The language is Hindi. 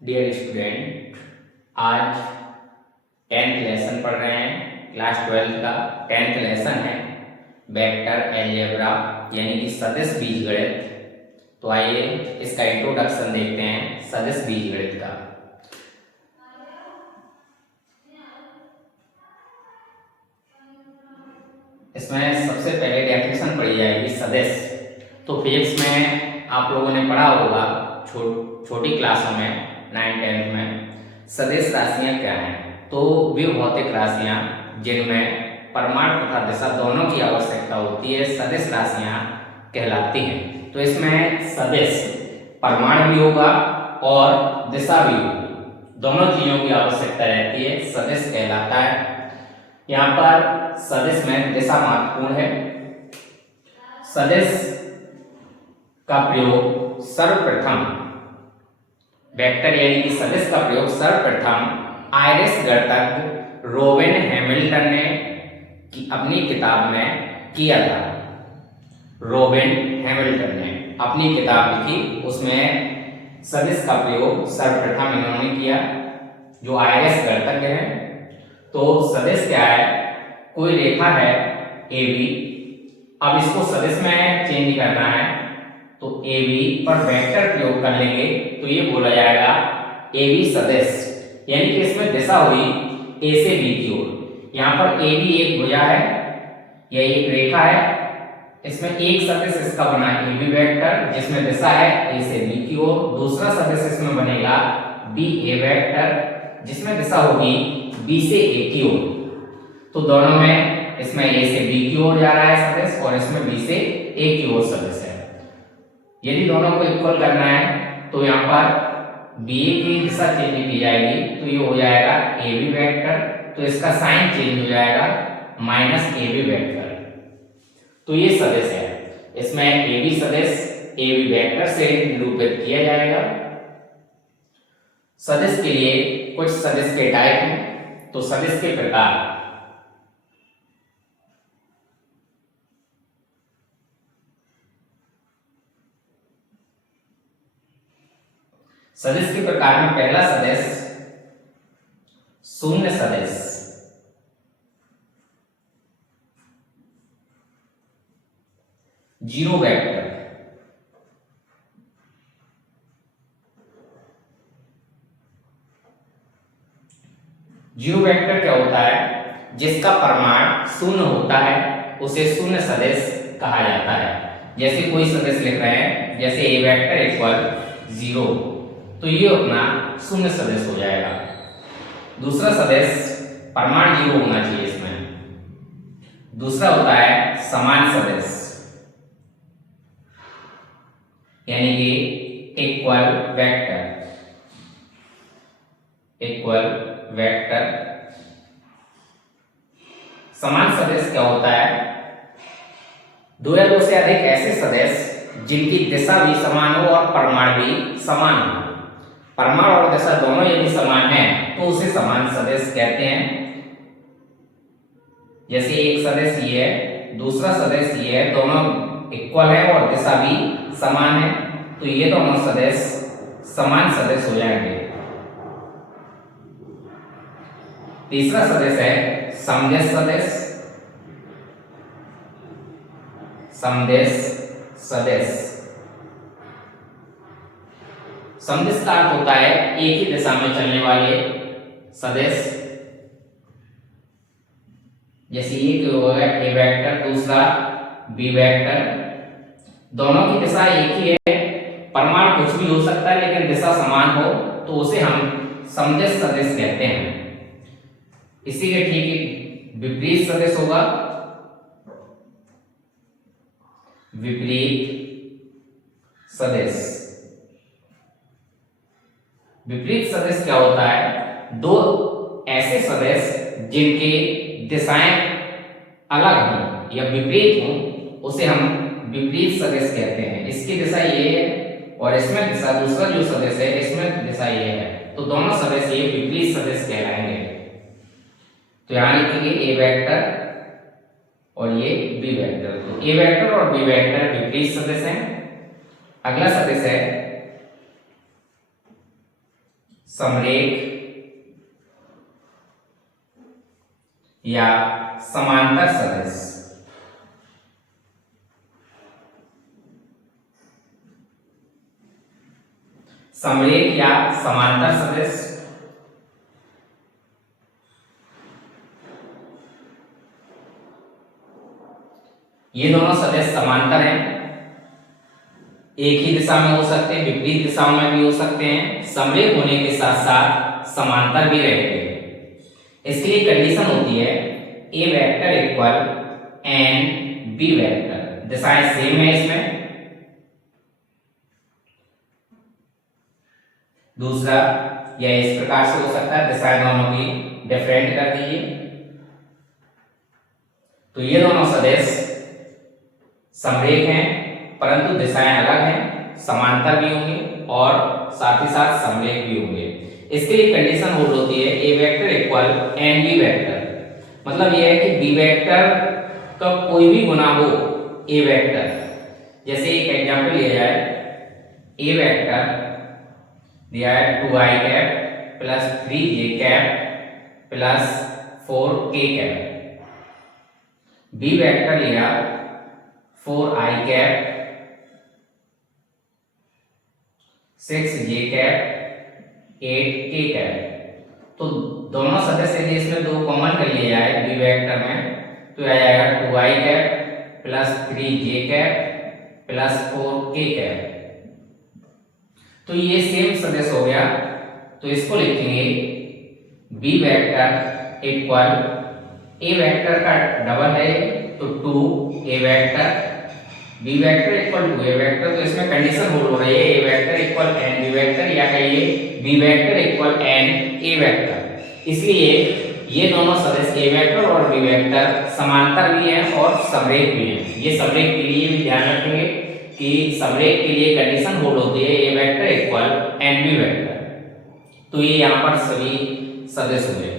डियर स्टूडेंट, आज 10th लेसन पढ़ रहे हैं। क्लास 12 का 10th लेसन है वेक्टर अलजेब्रा यानी कि सदिश बीजगणित। तो आइए इसका इंट्रोडक्शन देखते हैं सदिश बीजगणित का। इसमें सबसे पहले डेफिनेशन पढ़ी जाएगी सदिश। तो फिजिक्स में आप लोगों ने पढ़ा होगा छोटी क्लासों में 9th 10th में सदिश राशियां क्या हैं। तो वे भौतिक राशियां जिनमें परिमाण तथा दिशा दोनों की आवश्यकता होती है सदिश राशियां कहलाती हैं। तो इसमें सदिश परिमाण भी होगा और दिशा भी होगी, दोनों चीजों की आवश्यकता रहती है, सदिश कहलाता है। यहाँ पर सदिश में दिशा महत्वपूर्ण है। सदिश का प्रयोग सर्वप्रथम वेक्टर यानी कि सदिश का प्रयोग सर्वप्रथम आयरिश गणितज्ञ रोबिन हैमिल्टन ने अपनी किताब में किया था। रोबिन हैमिल्टन ने अपनी किताब लिखी, उसमें सदिश का प्रयोग सर्वप्रथम इन्होंने किया, जो आयरिश गणितज्ञ हैं। तो सदिश क्या है? कोई रेखा है ए बी, अब इसको सदिश में चेंज करना है तो ए बी पर वेक्टर प्रयोग कर लेंगे तो ये बोला जाएगा ए बी सदिश, यानी कि इसमें दिशा हुई ए से बी की ओर। यहाँ पर ए बी एक भुजा है या एक रेखा है, इसमें एक सदिश इसका बना ए बी वेक्टर जिसमें दिशा है ए से बी की ओर। दूसरा सदिश इसमें बनेगा बी ए वेक्टर जिसमें दिशा होगी बी से ए की ओर। तो दोनों में इसमें ए से बी की ओर जा रहा है सदिश और इसमें बी से ए की ओर सदिश है। यदि दोनों को इक्वल करना है तो यहाँ पर बी ए की दिशा चेंज की जाएगी तो ये हो जाएगा ए बी वेक्टर, तो इसका साइन चेंज हो जाएगा माइनस ए बी वेक्टर। तो ये सदिश है, इसमें ए बी सदिश ए बी वेक्टर से निरूपित किया जाएगा। सदिश के लिए कुछ सदिश के टाइप हैं, तो सदिश के प्रकार। सदिश के प्रकार में पहला सदिश शून्य सदिश। Zero vector. जीरो वेक्टर क्या होता है? जिसका परिमाण शून्य होता है उसे शून्य सदिश कहा जाता है। जैसे कोई सदिश लिख रहे हैं, जैसे ए वेक्टर इक्वल 0, तो ये अपना शून्य सदिश हो जाएगा। दूसरा सदिश परिमाण 0 होना चाहिए इसमें। दूसरा होता है समान सदिश, यानी कि इक्वल वेक्टर। Equal vector. समान सदिश क्या होता है? दो या दो से अधिक ऐसे सदिश जिनकी दिशा भी समान हो और परिमाण भी समान हो। परिमाण और दिशा दोनों यदि समान है तो उसे समान सदिश कहते हैं। जैसे एक सदिश ये है, दूसरा सदिश ये है, दोनों इक्वल है और दिशा भी समान है, तो ये दोनों सदिश समान सदिश हो जाएंगे। तीसरा सदिश है समदिश सदिश। समदिश सदिश। समदिश का अर्थ होता है एक ही दिशा में चलने वाले सदिश। जैसे एक होगा ए वेक्टर, दूसरा बी वेक्टर, दोनों की दिशा एक ही है, परिमाण कुछ भी हो सकता है लेकिन दिशा समान हो तो उसे हम समदिश सदिश कहते हैं। इसी के ठीक विपरीत सदिश होगा। विपरीत सदिश। विपरीत सदिश क्या होता है? दो ऐसे सदिश जिनकी दिशाएं अलग हों या विपरीत हों उसे हम विपरीत सदिश कहते हैं। इसकी दिशा ये है और इसमें दिशा, दूसरा जो सदिश है इसमें दिशा ये है, तो दोनों सदिश ये विपरीत सदिश कहलाएंगे। तो यहां लिखेंगे ए वेक्टर और ये बी वेक्टर। तो ए वेक्टर और बी वेक्टर विपरीत सदिश हैं। अगला सदिश है समरेख या समांतर सदिश। समरेख या समांतर सदिश ये दोनों सदिश समांतर हैं, एक ही दिशा में हो सकते हैं, विपरीत दिशाओं में भी हो सकते हैं, समरेख होने के साथ साथ समांतर भी रहते हैं। इसके लिए कंडीशन होती है A vector equal N B vector, दिशाएं सेम है इसमें। दूसरा यह इस प्रकार से हो सकता है, दिशाएं दोनों की डिफरेंट कर दीजिए, तो ये दोनों सदिश समरेख हैं परंतु दिशाएं अलग हैं, समांतर भी होंगे और साथ ही साथ समरेख भी होंगे। इसके लिए कंडीशन होल्ड होती है A vector equal N B vector, मतलब यह है कि बी वेक्टर का कोई भी गुना हो ए वेक्टर। जैसे एक एग्जांपल लिया जाए, ए वेक्टर दिया है 2i cap plus 3j cap plus 4k cap, B vector लिया 4i cap 6j cap 8k cap. तो दोनों सदस्य यदि इसमें दो कॉमन कर लिए जाए बी वेक्टर में तो आ जाएगा 2i cap plus 3j cap plus 4k cap. तो ये सेम सदस्य हो गया, तो इसको लिखेंगे B vector equal A vector का डबल है तो 2a vector, B vector equal to A vector. तो इसमें कंडीशन होल्ड हो रही है A vector equal N B vector या कहिए B vector equal N A vector. इसलिए ये दोनों सदिश ए वेक्टर और बी वेक्टर समांतर भी हैं और समरेख भी हैं। ये समरेख के लिए भी ध्यान रखेंगे कि समरेख के लिए कंडीशन होल्ड होती है A vector equal N B vector. तो ये यहाँ पर सभी सदिश हुए।